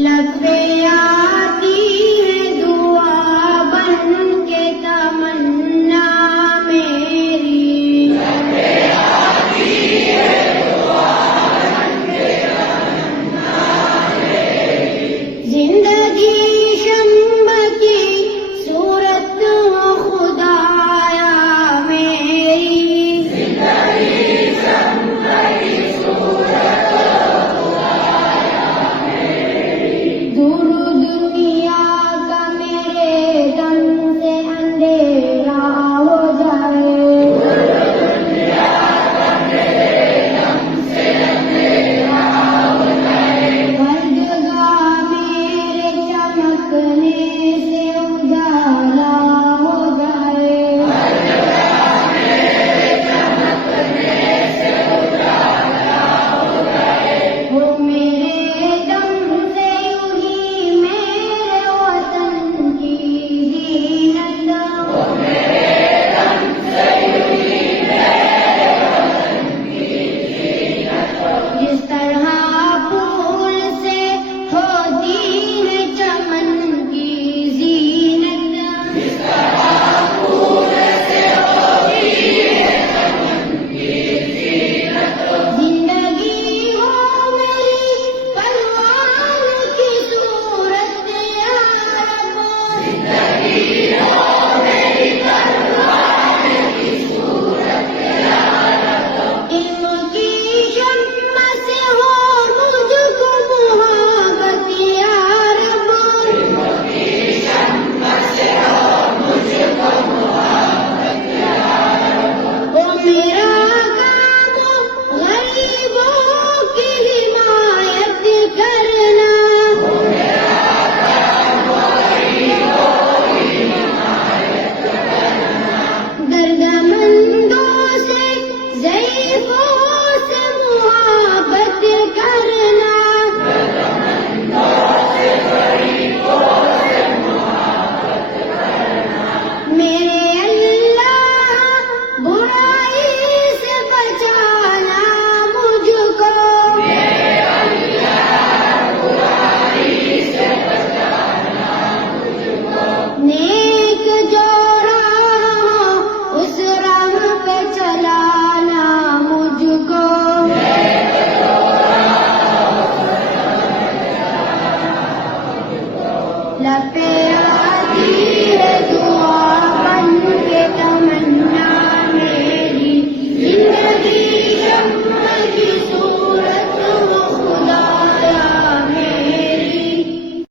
लबे आती है दुआ बन के तमन्ना मेरी, लबे आती है दुआ बन के तमन्ना मेरी। जिंदगी शम्ब की सूरत हो खुदाया मेरी, जिंदगी शम्ब की सूरत दूर दुनिया का मेरे दम से अंधेरा हो जाए, दुनिया का मेरे दम से अंधेरा हो जाए। हर जगह मेरे चमकने से उजाला हो जाए, हर जगह मेरे चमकने से उजाला हो जाए। हो मेरे दम से जिस तरह फूल से होती है चमन की ज़ीनत, जिस तरह फूल से होती है चमन की ज़ीनत। जिंदगी हो मेरी परवान की सूरत या रब, जिंदगी हो मेरी परवान की सूरत या रब। इल्म की शम्मा से हो मुझको मोहब्बत या रब, इल्म की शम्मा से हो मुझको मोहब्बत या रब। ओ मेरा काम गरीबों की हिमायत करना, ओ मेरा काम गरीबों की हिमायत करना। दर्दमंदों से ज़ईफ़ों से मुहब्बत करना, दर्दमंदों से ग़रीबों से मुहब्बत करना। मेरे अल्लाह बुराई से बचाना मुझको, मेरे अल्लाह बुराई से बचाना मुझको। नेक जो राह हो उस राह पे चलाना मुझको, नेक जो राह हो उस राह पे चलाना मुझको। लबे आती है